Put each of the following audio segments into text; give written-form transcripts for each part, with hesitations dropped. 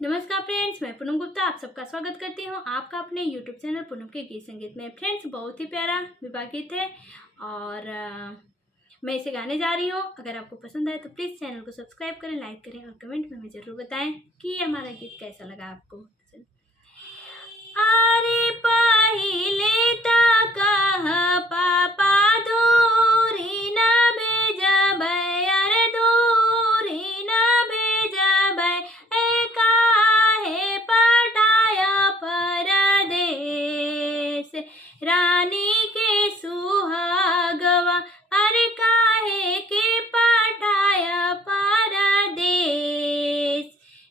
नमस्कार फ्रेंड्स, मैं पूनम गुप्ता आप सबका स्वागत करती हूँ आपका अपने यूट्यूब चैनल पूनम के गीत संगीत में। फ्रेंड्स, बहुत ही प्यारा विवाह गीत है और मैं इसे गाने जा रही हूँ। अगर आपको पसंद आए तो प्लीज़ चैनल को सब्सक्राइब करें, लाइक करें और कमेंट में हमें ज़रूर बताएं कि हमारा गीत कैसा लगा आपको। अरे पहिले ता कह पापा दूरी न भेजबै, अरे दूरी न भेजबै, ए काहे पटाय परदेस रानी के सुहागवा, अरे काहे के पटाय परदेस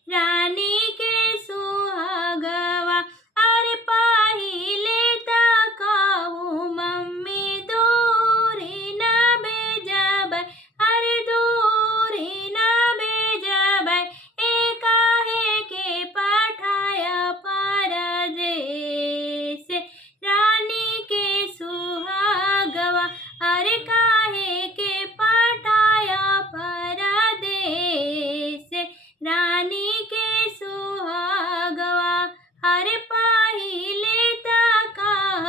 रानी के सुहागवा। अरे पहिले ता कहूँ मम्मी दूरी न भेजबै, अरे दूरी न भेजबै, ए काहे के पठाय परदेस रानी के सुहागवा, अरे काहे के पठाय परदेस रानी के सुहागवा। अरे पहिले ता कह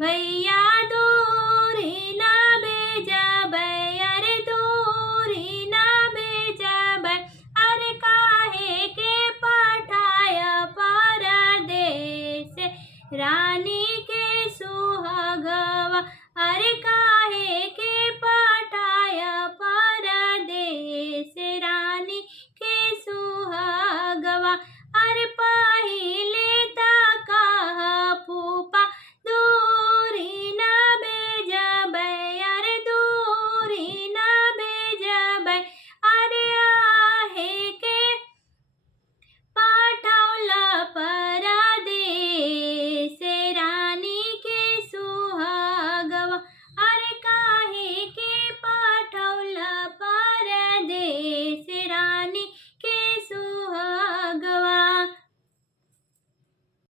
भैया दूरी न भेजबै, अरे दूरी न भेजबै, अरे काहे के पठाय परदेस रानी